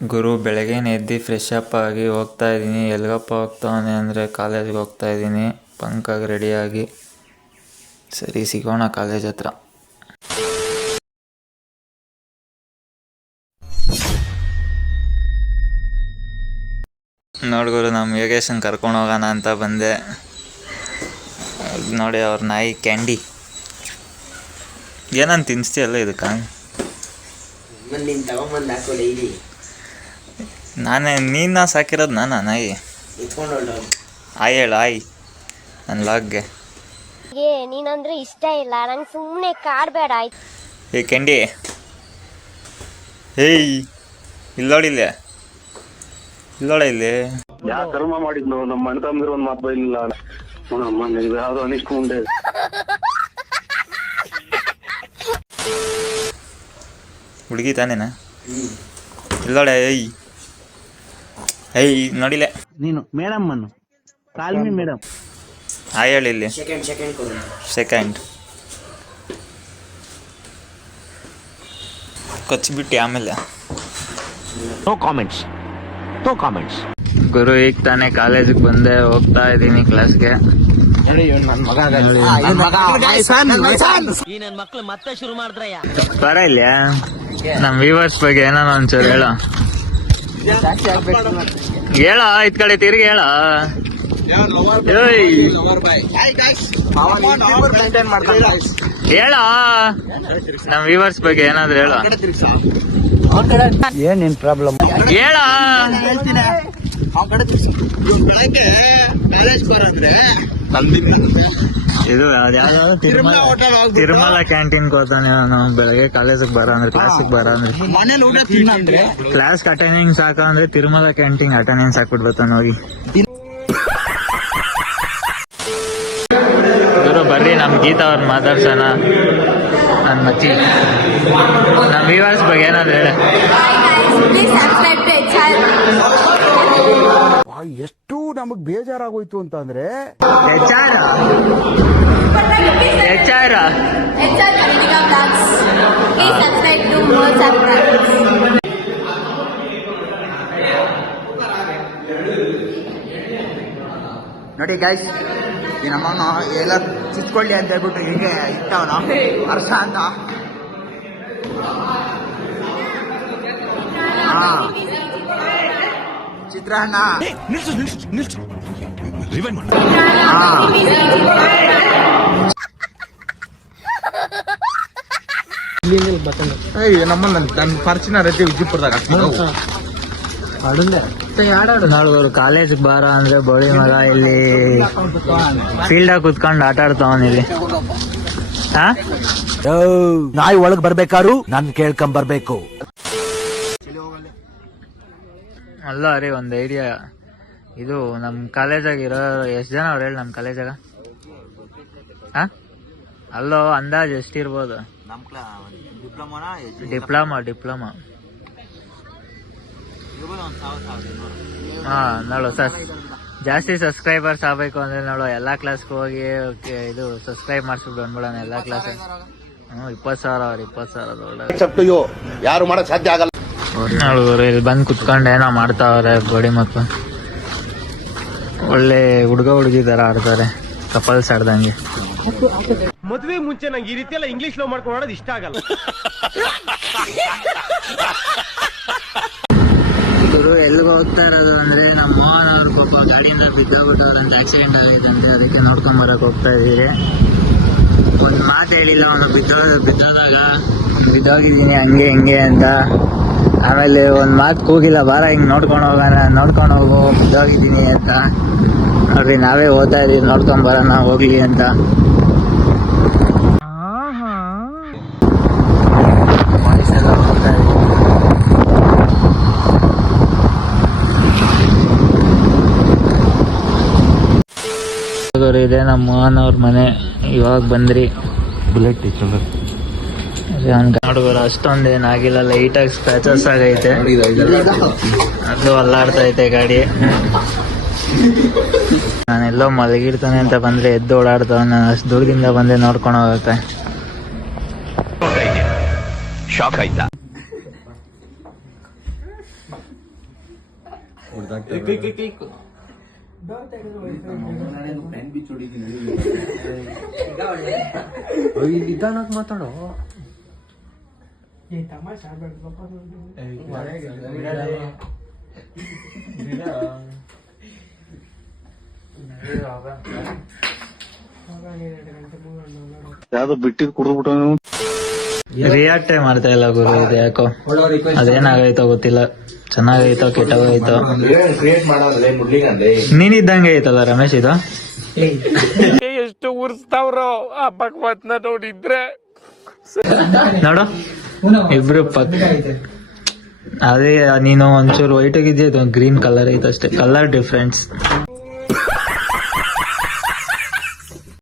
ಗುರು ಬೆಳಗ್ಗೆನೇ ಎದ್ದು fresh up ಆಗಿ ಹೋಗ್ತಾ ಇದ್ದೀನಿ. ಎಲ್ಗಪ್ಪ ಹೋಗ್ತಾವನೆ ಅಂದರೆ ಕಾಲೇಜ್ಗೆ ಹೋಗ್ತಾ ಇದ್ದೀನಿ ಪಂಕಾಗಿ ರೆಡಿಯಾಗಿ. ಸರಿ ಸಿಗೋಣ ಕಾಲೇಜ್ ಹತ್ರ. ನೋಡ್ಗುರು ನಮ್ಮ ಯೋಗೇಶನ್ ಕರ್ಕೊಂಡು ಹೋಗೋಣ ಅಂತ ಬಂದೆ. ನೋಡಿ ಅವ್ರ ನಾಯಿ ಕ್ಯಾಂಡಿ. ಏನಂತ ತಿನ್ನಿಸ್ತೀಯಲ್ಲ ಇದಕ್ಕೆ? ನಾನೇ ನೀನು ಸಾಕಿರೋದು ನಾಯಿ. ಆಯ್ ಹೇಳು ಆಯ್ ನನ್ನ ಲಾಗ್ಗೆ. ನೀನಂದ್ರೆ ಇಷ್ಟ ಇಲ್ಲ ನಂಗೆ, ಸುಮ್ಮನೆ ಕಾಡಬೇಡ. ಏ ಕ್ಯಾಂಡಿ, ಏಯ್ ಇಲ್ಲೋಡಿಲ್ಲ ಇಲ್ಲಿ. ಯಾವ ಕರ್ಮ ಮಾಡಿದ್ನು ನಮ್ಮ ಅಣ್ಣ ತಮ್ಮಂದಿರ ಒಂದು ಮಾತು ಇಲ್ಲ. ಯಾವ್ದೋ ಅನಿಷ್ಟ ಮುಂದೆ ಹುಡುಗಿ ತಾನೇನ? ಇಲ್ಲೋಡೆ ಏಯ್ ನೋಡಿಲ್ಲ ನೀನು ಮೇಡಮ್ ಅನ್ನು ಕಾಲ್ಮಿ ಮೇಡಮ್. ಆಯ್ ಹೇಳಿ ಇಲ್ಲಿ ಸೆಕೆಂಡ್ ಕೊಚ್ಚಿಬಿಟ್ಟು ಆಮೇಲೆ ನೋ ಕಾಮೆಂಟ್ಸ್. ಗುರು ಈಗ ತಾನೇ ಕಾಲೇಜಿಗೆ ಬಂದೆ, ಹೋಗ್ತಾ ಇದ್ದೀನಿ ಕ್ಲಾಸ್ಗೆ. ಮತ್ತೆ ಶುರು ಮಾಡಿದ್ರಯ್ಯ. ಬರ ಇಲ್ಲ ನಮ್ ವ್ಯೂವರ್ಸ್ ಬಗ್ಗೆ ಏನೋ ಒಂಚೂರು ಹೇಳ ಇದ್ ಕಡೆ ತಿರ್ಗಿ ಹೇಳ. ಹೇಳ ನಮ್ ವ್ಯೂವರ್ಸ್ ಬಗ್ಗೆ ಏನಾದ್ರು ಹೇಳ. ಏನೇನ್ ಪ್ರಾಬ್ಲಮ್ ಹೇಳ. ಇದು ಯಾವ್ದಾದ್ರು ತಿರುಮಲ ಕ್ಯಾಂಟೀನ್ ಹೋಗ್ತಾನೆ ಅವನು. ಬೆಳಗ್ಗೆ ಕಾಲೇಜಿಗೆ ಬರ ಅಂದ್ರೆ ಕ್ಲಾಸಿಗೆ ಬರ ಅಂದ್ರೆ ಕ್ಲಾಸ್ ಅಟೆಂಡಿಂಗ್ ಸಾಕ ಅಂದ್ರೆ ತಿರುಮಲ ಕ್ಯಾಂಟೀನ್ ಅಟೆಂಡೆನ್ಸ್ ಹಾಕ್ಬಿಡ್ತಾನೆ ಹೋಗಿ. ಗುರು ಬರ್ರಿ ನಮ್ ಗೀತಾ ಅವ್ರ ಮಾತಾಡ್ಸೋಣ. ನನ್ನ ಮಚ್ಚಿ ನಮ್ ವ್ಯೂವರ್ಸ್ ಬಗ್ಗೆ ಏನಾದ್ರು ಹೇಳ. ಎಷ್ಟು ನಮಗ್ ಬೇಜಾರಾಗೋಯ್ತು ಅಂತಂದ್ರೆ ನೋಡಿ ಗೈಸ್, ಈ ನಮ್ಮನ್ನ ಎಲ್ಲ ಚಿತ್ಕೊಳ್ಳಿ ಅಂತ ಹೇಳ್ಬಿಟ್ಟು ಹೀಗೆ ಇಟ್ಟವನ ವರ್ಷ ಅಂತ. ಚಿತ್ರಾನ್ನ ನಮ್ಮನ್ನ ನನ್ನ ಪರ್ಚಿನ ರಜೆ ವಿಜಯಪುರದಾಗ ನೋಡ್ಬೋದು ಕಾಲೇಜಿಗೆ ಬಾರ ಅಂದ್ರೆ ಬಳಿ ಮಗ ಇಲ್ಲಿ ಫೀಲ್ಡಾಗ ಕುತ್ಕೊಂಡು ಆಟ ಆಡ್ತಾವನ್ ಇಲ್ಲಿ. ನಾಯಿ ಒಳಗ್ ಬರ್ಬೇಕಾರು ನನ್ ಕೇಳ್ಕೊಂಡ್ ಬರ್ಬೇಕು. ಅಲ್ಲ ರೀ ಒಂದ್ ಐಡಿಯಾ. ಇದು ನಮ್ ಕಾಲೇಜಾಗಿರೋ ಎಷ್ಟ್ ಜನ ಅವ್ರು ಹೇಳಿ ನಮ್ ಕಾಲೇಜಾಗ? ಅಲ್ಲೋ ಅಂದಾಜ್ ಎಷ್ಟಿರ್ಬೋದು? ಡಿಪ್ಲೊಮಾ ಹಾ ನೋಡು ಜಾಸ್ತಿ ಸಬ್ಸ್ಕ್ರೈಬರ್ಸ್ ಆಗ್ಬೇಕು ಅಂದ್ರೆ ನೋಡು ಎಲ್ಲಾ ಕ್ಲಾಸ್ಗೆ ಹೋಗಿ ಇದು ಸಬ್ಸ್ಕ್ರೈಬ್ ಮಾಡಿಸ್ಬಿಟ್ಟು ಬಂದ್ಬಿಡೋಣ ಎಲ್ಲಾ ಕ್ಲಾಸ್. 20,000 ಯಾರು ಮಾಡಕ್ ಸಾಧ್ಯ ಆಗಲ್ಲ. ನೋಡುವರು ಇಲ್ಲಿ ಬಂದ್ ಕುತ್ಕೊಂಡು ಏನೋ ಮಾಡ್ತಾವ್ರೆ ಗೋಡಿ ಮಕ್ಕಳು. ಒಳ್ಳೆ ಹುಡುಗ ಹುಡುಗಿ ತರ ಆಡ್ತಾರೆ, ಕಪಲ್ಸ್ ಆಡ್ದಂಗೆ. ಮದ್ವೆ ಮುಂಚೆ ನಂಗೆ ಈ ರೀತಿ ಎಲ್ಲ ಇಂಗ್ಲಿಷ್ ಲವ್ ಮಾಡ್ಕೊಂಡು ಆಡೋದು ಇಷ್ಟ ಆಗಲ್ಲ. ಇವರು ಎಲ್ಲಿಗೆ ಹೋಗ್ತಾ ಇರೋದು ಅಂದ್ರೆ ನಮ್ಮ ಮೋಹನ್ ಅವ್ರ ಪಾಪ ಗಾಡಿಯಿಂದ ಬಿದ್ದೋಗ್ಬಿಟ್ಟವ್ರಂತ, ಆಕ್ಸಿಡೆಂಟ್ ಆಗೈತಂತೆ. ಅದಕ್ಕೆ ನೋಡ್ಕೊಂಡ್ ಬರಕ್ ಹೋಗ್ತಾ ಇದೀವಿ. ಒಂದ್ ಮಾತು ಹೇಳಿಲ್ಲ ಅವನು ಬಿದ್ದೋದಾಗ ಬಿದ್ದೋಗಿದ್ದೀನಿ ಹಂಗೆ ಹಿಂಗೆ ಅಂತ. ಆಮೇಲೆ ಒಂದ್ ಮಾತು ಕೂಗಿಲ್ಲ, ಬಾರ ಹಿಂಗ್ ನೋಡ್ಕೊಂಡು ಹೋಗು ಬಿದ್ದೋಗಿದ್ದೀನಿ ಅಂತ. ನೋಡ್ರಿ ನಾವೇ ಹೋಗ್ತಾ ಇದೀವಿ ನೋಡ್ಕೊಂಡ್ ಬರೋಣ ಹೋಗ್ಲಿ ಅಂತ. ಇದೆ ನಮ್ಮ ಮೋಹನ್ ಅವ್ರ ಮನೆ. ಇವಾಗ ಬಂದ್ರಿ. ಬುಲೆಟ್ ನೋಡುವರು ಅಷ್ಟೊಂದೇನಾಗಿಲ್ಲ, ಲೈಟಾಗಿ ಸ್ಕ್ರಾಚಸ್ ಆಗೈತೆ. ಅದು ಅಲ್ಲಾಡ್ತೈತೆ ಗಾಡಿ. ನಾನೆಲ್ಲೋ ಮಲಗಿರ್ತಾನೆ ಅಂತ ಬಂದ್ರೆ ಎದ್ದು ಓಡಾಡ್ತಾವ. ನಾನು ಅಷ್ಟು ದೂರದಿಂದ ಬಂದೆ ನೋಡ್ಕೊಂಡು ಹೋಗಕ್ಕೆ. ಶಾಕ್ ಆಯ್ತಾ? ನಿಧಾನಕ್ಕೆ ಮಾತಾಡೋ. ಯಾವ್ದೋ ಬಿಟ್ಟಿದ್ ಕುಡಿದ್ಬಿಟ್ಟು ರಿಯಾಕ್ಟೇ ಮಾಡ್ತಾ ಇಲ್ಲ ಗುರು, ಇದು ಯಾಕೋ ಅದೇನಾಗೈತೋ ಗೊತ್ತಿಲ್ಲ. ಚೆನ್ನಾಗೈತೋ ಕೆಟ್ಟೋಗೈತೋ. ನೀನಿದ್ದಂಗೆ ಐತಲ್ಲ ರಮೇಶ್ ಇದು. ಎಷ್ಟು ಉರ್ಸ್ತಾವ್ರೋ ಆ ಭಗವತ್ನ ನೋಡಿದ್ರೆ. ನೋಡು ಇಬ್ರು ಅದೇ ನೀನು ಒಂಚೂರು ವೈಟ್ ಆಗಿದ್ಯಾ, ಇದು ಗ್ರೀನ್ ಕಲರ್ ಐತೆ ಅಷ್ಟೇ, ಕಲರ್ ಡಿಫ್ರೆನ್ಸ್.